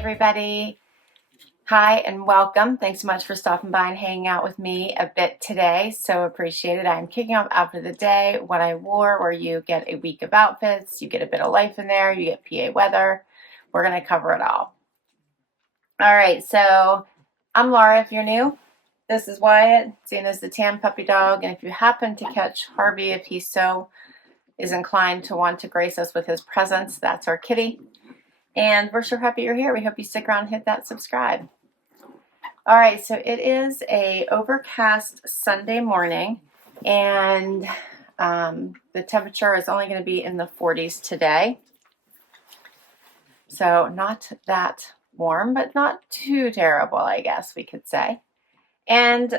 everybody. Hi and welcome. Thanks so much for stopping by and hanging out with me a bit today. So appreciate it. I'm kicking off Outfit of the Day, what I wore, where you get a week of outfits, you get a bit of life in there, you get PA weather. We're going to cover it all. All right, so I'm Laura if you're new. This is Wyatt, seen as the tan puppy dog. And if you happen to catch Harvey, if he so is inclined to want to grace us with his presence, that's our kitty. And we're so happy you're here. We hope you stick around and hit that subscribe. All right, so it is a overcast Sunday morning, and the temperature is only going to be in the 40s today. So not that warm, but not too terrible, I guess we could say. And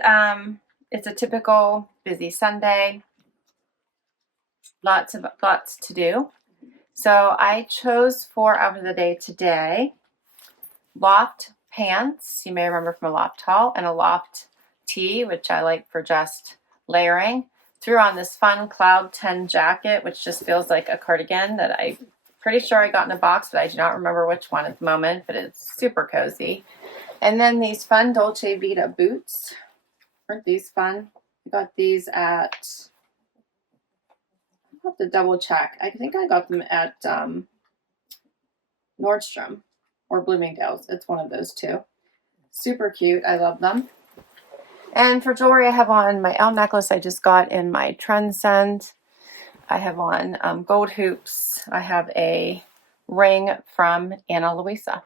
it's a typical busy Sunday. Lots to do. So I chose for Outfit of the Day today, Loft pants, you may remember from a Loft haul, and a Loft tee, which I like for just layering. Threw on this fun Cloud 10 jacket, which just feels like a cardigan that I'm pretty sure I got in a box, but I do not remember which one at the moment, but it's super cozy. And then these fun Dolce Vita boots. Aren't these fun? I got these at... I'll have to double check. I think I got them at Nordstrom or Bloomingdale's. It's one of those two. Super cute. I love them. And for jewelry, I have on my L necklace I just got in my Transcend. I have on gold hoops. I have a ring from Ana Luisa.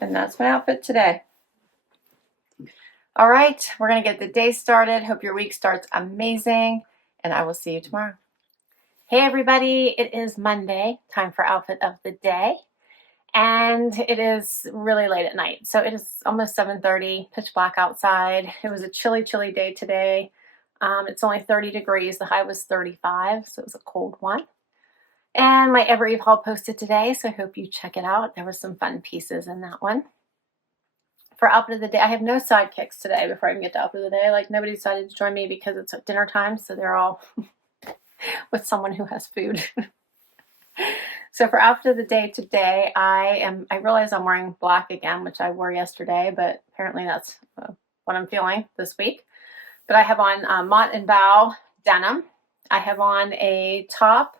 And that's my outfit today. All right, we're going to get the day started. Hope your week starts amazing. And I will see you tomorrow. Hey everybody, it is Monday, time for Outfit of the Day, and it is really late at night. So it is almost 7:30, pitch black outside. It was a chilly day today. It's only 30 degrees, the high was 35, so it was a cold one. And my Evereve haul posted today, so I hope you check it out. There were some fun pieces in that one. For Outfit of the Day, I have no sidekicks today before I can get to Outfit of the Day. Like nobody decided to join me because it's dinner time, so they're all... with someone who has food. So for Outfit of the Day today, I realize I'm wearing black again, which I wore yesterday, but apparently that's what I'm feeling this week. But I have on Mott Bow denim. I have on a top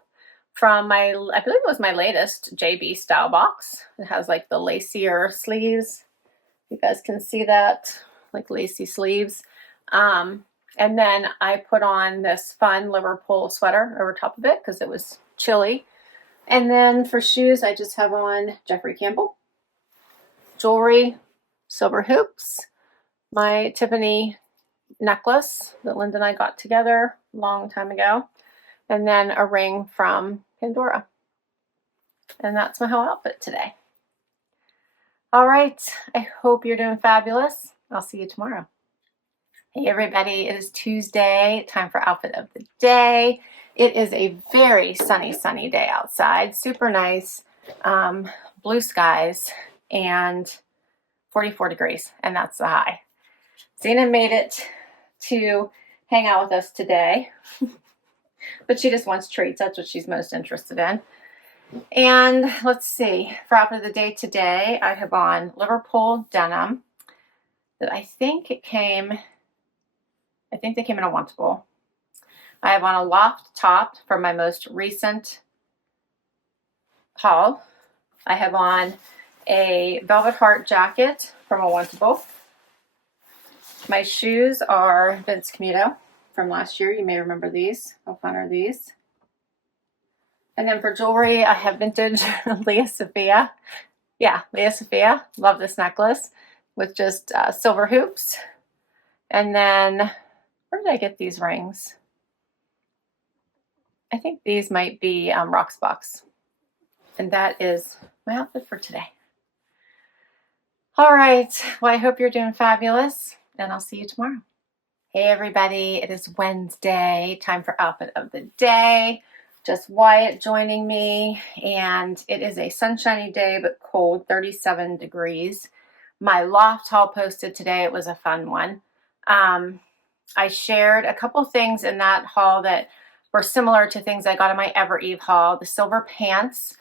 from I believe it was my latest JB Stylebox. It has like the lacier sleeves. You guys can see that, like lacy sleeves. And then I put on this fun Liverpool sweater over top of it because it was chilly. And then for shoes, I just have on Jeffrey Campbell. Jewelry, silver hoops, my Tiffany necklace that Linda and I got together a long time ago, and then a ring from Pandora. And that's my whole outfit today. All right, I hope you're doing fabulous. I'll see you tomorrow. Hey everybody, it is Tuesday, time for Outfit of the Day. It is a very sunny day outside, super nice, blue skies, and 44 degrees, and that's the high. Zena made it to hang out with us today, but she just wants treats. That's what she's most interested in. And let's see, for Outfit of the Day today, I have on Liverpool denim that I think they came in a Wantable. I have on a Loft top from my most recent haul. I have on a velvet heart jacket from a Wantable. My shoes are Vince Camuto from last year. You may remember these. How fun are these? And then for jewelry, I have vintage Leah Sophia. Yeah, Leah Sophia. Love this necklace with just silver hoops. And then... where did I get these rings? I think these might be Rocksbox. And that is my outfit for today. All right. Well, I hope you're doing fabulous, and I'll see you tomorrow. Hey, everybody. It is Wednesday. Time for Outfit of the Day. Just Wyatt joining me, and it is a sunshiny day, but cold, 37 degrees. My Loft haul posted today. It was a fun one. I shared a couple things in that haul that were similar to things I got in my Evereve haul. The silver pants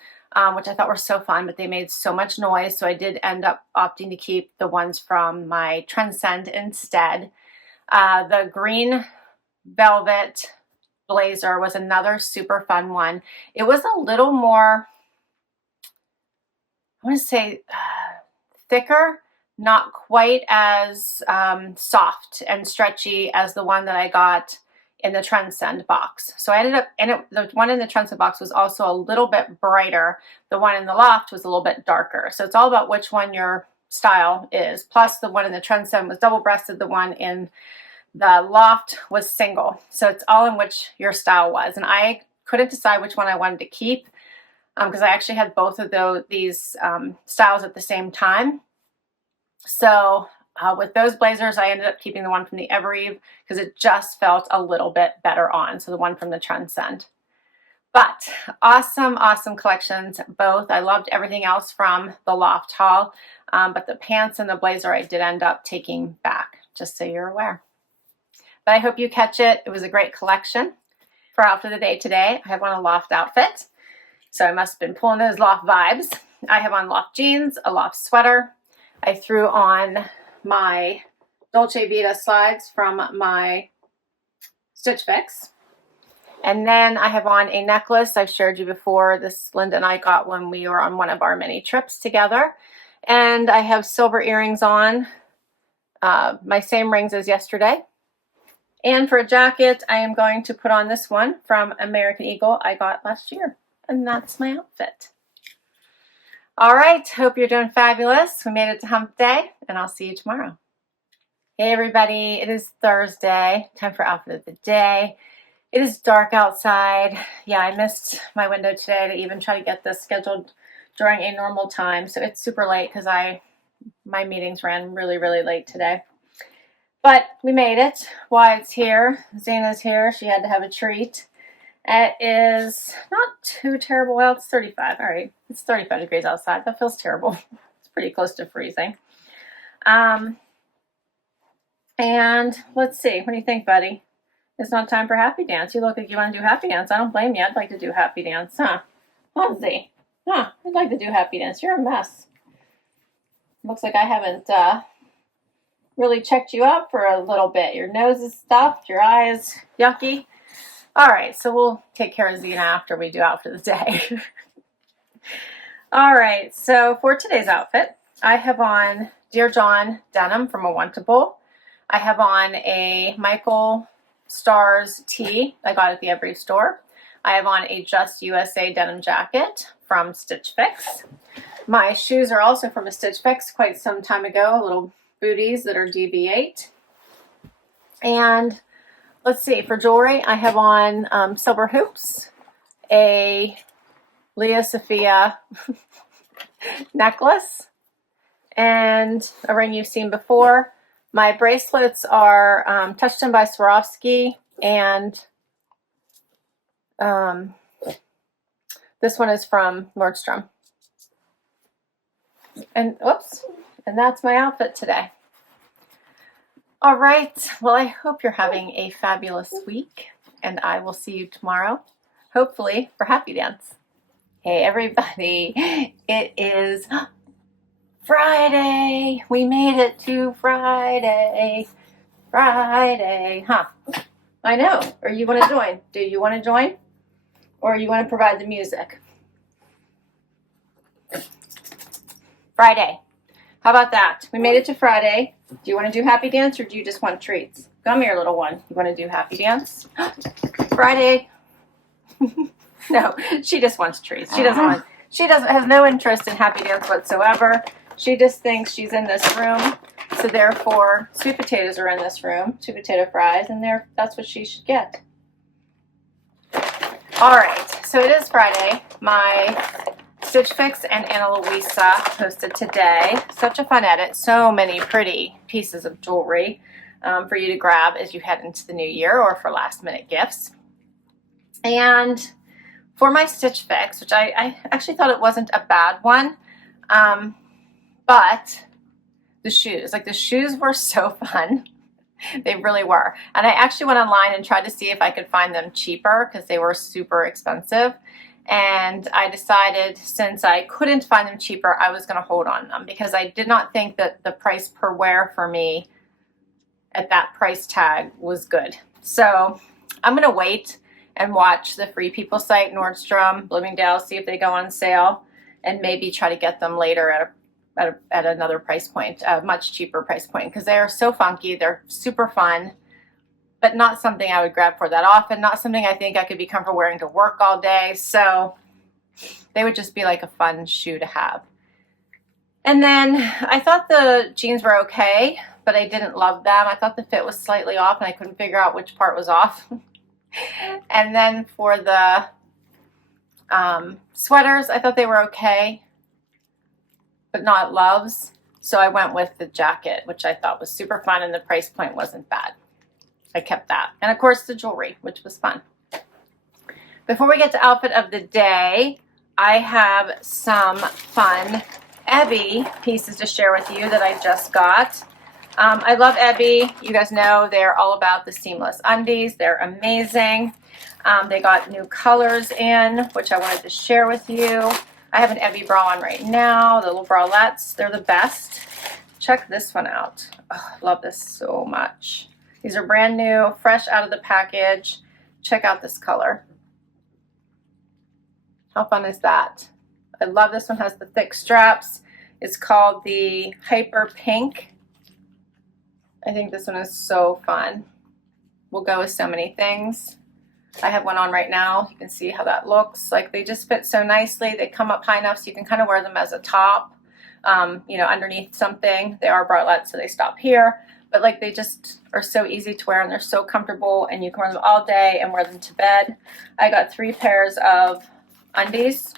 which I thought were so fun, but they made so much noise. So I did end up opting to keep the ones from my Transcend instead. The green velvet blazer was another super fun one. It was a little more, I want to say, thicker, not quite as soft and stretchy as the one that I got in the Transcend box. So I ended up, and the one in the Transcend box was also a little bit brighter. The one in the Loft was a little bit darker. So it's all about which one your style is. Plus the one in the Transcend was double-breasted. The one in the Loft was single. So it's all in which your style was. And I couldn't decide which one I wanted to keep because I actually had both of these styles at the same time. So with those blazers, I ended up keeping the one from the Evereve because it just felt a little bit better on. So the one from the Transcend. But awesome, awesome collections, both. I loved everything else from the Loft haul. But the pants and the blazer I did end up taking back, just so you're aware. But I hope you catch it. It was a great collection. For outfit of the day today, I have on a Loft outfit. So I must have been pulling those Loft vibes. I have on Loft jeans, a Loft sweater. I threw on my Dolce Vita slides from my Stitch Fix. And then I have on a necklace. I've shared you before. This Linda and I got when we were on one of our mini trips together. And I have silver earrings on, my same rings as yesterday. And for a jacket, I am going to put on this one from American Eagle I got last year. And that's my outfit. All right, hope you're doing fabulous. We made it to hump day, and I'll see you tomorrow. Hey everybody, it is Thursday, time for outfit of the day. It is dark outside. Yeah, I missed my window today to even try to get this scheduled during a normal time. So it's super late because my meetings ran really, really late today. But we made it. Wyatt's here. Zena's here. She had to have a treat. It is not too terrible. Well, it's 35. All right. It's 35 degrees outside. That feels terrible. It's pretty close to freezing. And let's see. What do you think, buddy? It's not time for happy dance. You look like you want to do happy dance. I don't blame you. I'd like to do happy dance. Huh? Honestly. Huh. I'd like to do happy dance. You're a mess. Looks like I haven't really checked you out for a little bit. Your nose is stuffed. Your eyes yucky. All right, so we'll take care of Zena after we do outfit of the day. All right, so for today's outfit, I have on Dear John denim from Wantable. I have on a Michael Stars tee I got at the Evereve store. I have on a Just USA denim jacket from Stitch Fix. My shoes are also from a Stitch Fix quite some time ago, little booties that are DB8. And let's see, for jewelry, I have on silver hoops, a Leah Sophia necklace, and a ring you've seen before. My bracelets are Touched In by Swarovski, and this one is from Nordstrom. And whoops, and that's my outfit today. All right, well, I hope you're having a fabulous week, and I will see you tomorrow, hopefully, for Happy Dance. Hey, everybody, it is Friday. We made it to Friday. Friday, huh? I know. Or you want to join? Do you want to join? Or you want to provide the music? Friday. How about that? We made it to Friday. Do you want to do happy dance or do you just want treats? Come here, little one. You want to do happy dance? Friday. No, she just wants treats. She has no interest in happy dance whatsoever. She just thinks she's in this room. So therefore, sweet potatoes are in this room, sweet potato fries, and that's what she should get. All right, so it is Friday. My Stitch Fix and Ana Luisa posted today. Such a fun edit. So many pretty pieces of jewelry for you to grab as you head into the new year or for last minute gifts. And for my Stitch Fix, which I actually thought it wasn't a bad one, but the shoes were so fun. They really were. And I actually went online and tried to see if I could find them cheaper because they were super expensive. And I decided, since I couldn't find them cheaper, I was going to hold on them because I did not think that the price per wear for me at that price tag was good. So I'm going to wait and watch the Free People site, Nordstrom, Bloomingdale's, see if they go on sale, and maybe try to get them later at another price point, a much cheaper price point, because they are so funky. They're super fun, but not something I would grab for that often, not something I think I could be comfortable wearing to work all day. So they would just be like a fun shoe to have. And then I thought the jeans were okay, but I didn't love them. I thought the fit was slightly off and I couldn't figure out which part was off. And then for the sweaters, I thought they were okay, but not loves. So I went with the jacket, which I thought was super fun, and the price point wasn't bad. I kept that. And of course the jewelry, which was fun. Before we get to outfit of the day, I have some fun Evereve pieces to share with you that I just got. I love Evereve. You guys know they're all about the seamless undies. They're amazing. They got new colors in, which I wanted to share with you. I have an Evereve bra on right now, the little bralettes. They're the best. Check this one out. Oh, I love this so much. These are brand new, fresh out of the package. Check out this color. How fun is that? I love this one. Has the thick straps. It's called the Hyper Pink. I think this one is so fun. Will go with so many things. I have one on right now. You can see how that looks. Like, they just fit so nicely. They come up high enough so you can kind of wear them as a top, you know, underneath something. They are bralettes, so they stop here. But like, they just are so easy to wear and they're so comfortable, and you can wear them all day and wear them to bed. I got 3 pairs of undies,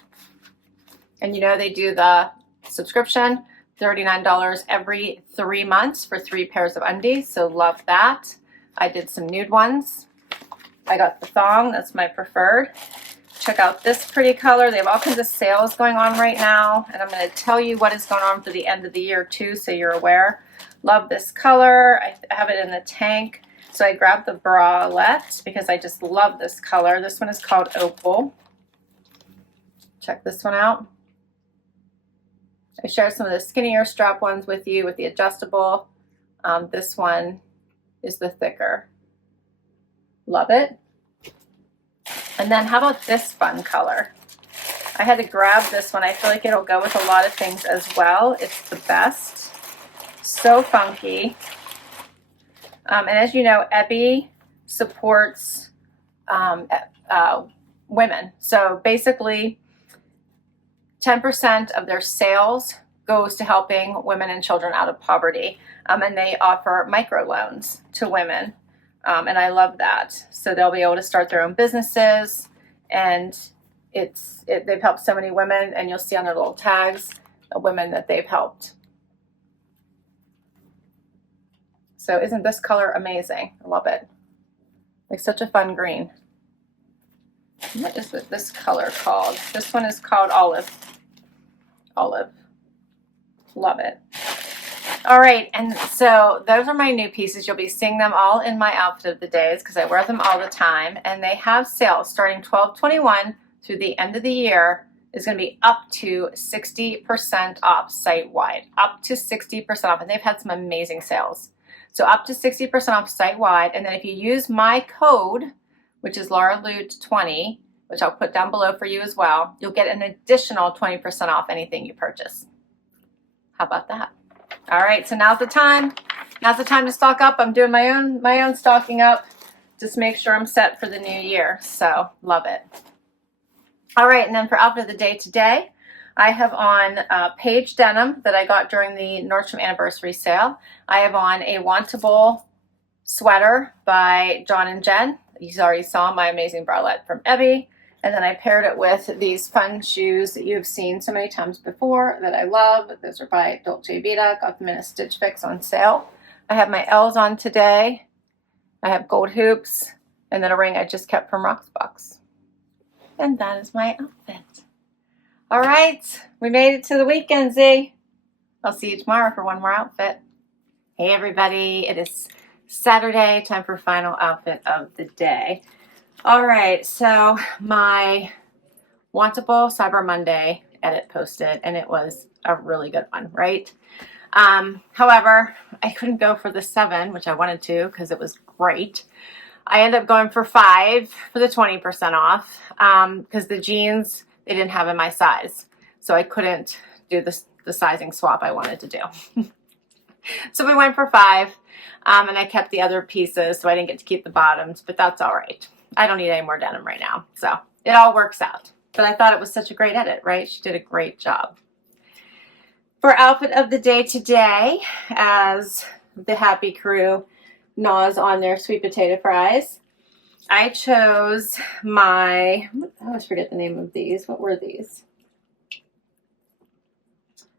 and you know they do the subscription, $39 every 3 months for 3 pairs of undies, so love that. I did some nude ones. I got the thong, that's my preferred. Check out this pretty color. They have all kinds of sales going on right now, and I'm going to tell you what is going on for the end of the year too, so you're aware. Love this color. I have it in the tank, so I grabbed the bralette because I just love this color. This one is called Opal. Check this one out. I shared some of the skinnier strap ones with you with the adjustable. This one is the thicker. Love it. And then how about this fun color? I had to grab this one. I feel like it'll go with a lot of things as well. It's the best. So funky. And as you know, Evereve supports women. So basically, 10% of their sales goes to helping women and children out of poverty. And they offer microloans to women. And I love that. So they'll be able to start their own businesses. And they've helped so many women. And you'll see on their little tags the women that they've helped. So isn't this color amazing? I love it. Like, such a fun green. What is this color called? This one is called Olive. Olive. Love it. All right, and so those are my new pieces. You'll be seeing them all in my outfit of the days because I wear them all the time. And they have sales starting 12/21 through the end of the year. Is going to be up to 60% off site-wide. Up to 60% off. And they've had some amazing sales. So up to 60% off site-wide. And then if you use my code, which is LauraLute20, which I'll put down below for you as well, you'll get an additional 20% off anything you purchase. How about that? All right, so now's the time. Now's the time to stock up. I'm doing my own stocking up. Just make sure I'm set for the new year. So love it. All right, and then for outfit of the day today, I have on Paige denim that I got during the Nordstrom anniversary sale. I have on a Wantable sweater by John and Jenn. You already saw my amazing bralette from Evereve. And then I paired it with these fun shoes that you've seen so many times before that I love. Those are by Dolce Vita. Got them in a Stitch Fix on sale. I have my L's on today. I have gold hoops. And then a ring I just kept from Rocksbox. And that is my outfit. All right, we made it to the weekend, Z. I'll see you tomorrow for one more outfit. Hey everybody, it is Saturday, time for final outfit of the day. All right, so my Wantable Cyber Monday edit posted, and it was a really good one, right? However, I couldn't go for the 7, which I wanted to because it was great. I ended up going for 5 for the 20% off because the jeans, they didn't have in my size. So I couldn't do the sizing swap I wanted to do. So we went for 5 and I kept the other pieces, so I didn't get to keep the bottoms, but that's all right. I don't need any more denim right now, so it all works out. But I thought it was such a great edit, right? She did a great job. For outfit of the day today, as the happy crew gnaws on their sweet potato fries, I chose my, I always forget the name of these. What were these?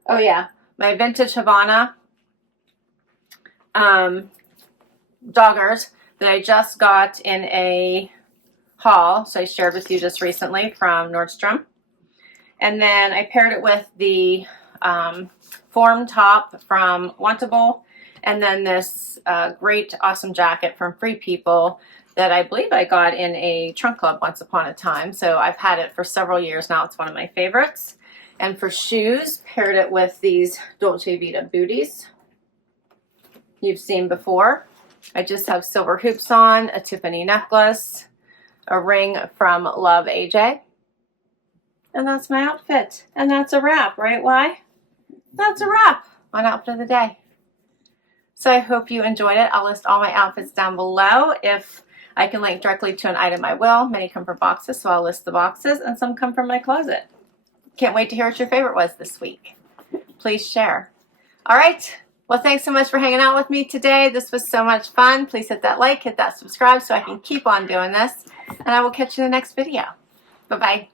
Oh yeah, my vintage Havana joggers that I just got in a haul. So I shared with you just recently from Nordstrom. And then I paired it with the form top from Wantable, and then this great awesome jacket from Free People that I believe I got in a trunk club once upon a time. So I've had it for several years now. It's one of my favorites. And for shoes, paired it with these Dolce Vita booties you've seen before. I just have silver hoops on, a Tiffany necklace, a ring from Love AJ. And that's my outfit. And that's a wrap, right? Why? That's a wrap on outfit of the day. So I hope you enjoyed it. I'll list all my outfits down below. If I can link directly to an item, I will. Many come from boxes, so I'll list the boxes, and some come from my closet. Can't wait to hear what your favorite was this week. Please share. All right. Well, thanks so much for hanging out with me today. This was so much fun. Please hit that like, hit that subscribe so I can keep on doing this. And I will catch you in the next video. Bye-bye.